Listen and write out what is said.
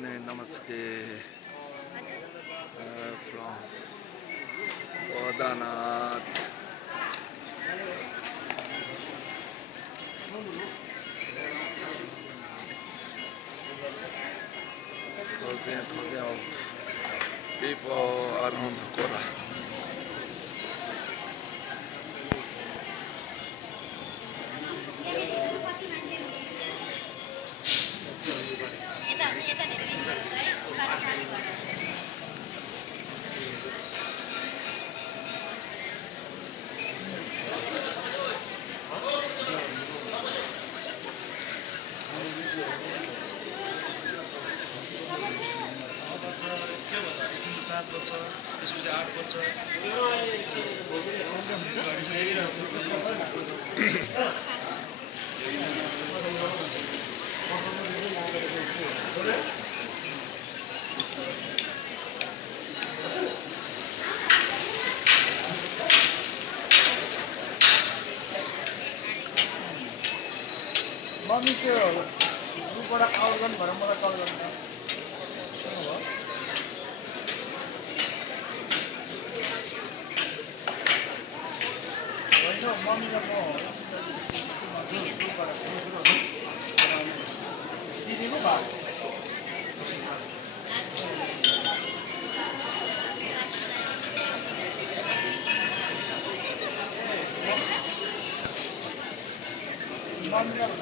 morning, namaste from Wadanath. Thousands of people around Kora. एकछिन 7 बज्छ त्यसपछि 8 बज्छ मम्मी त्यो ग्रुपबाट आउट गर्नु भएर मलाई कल गर्नु मम्मीलाई दिदिनु भयो मम्मीलाई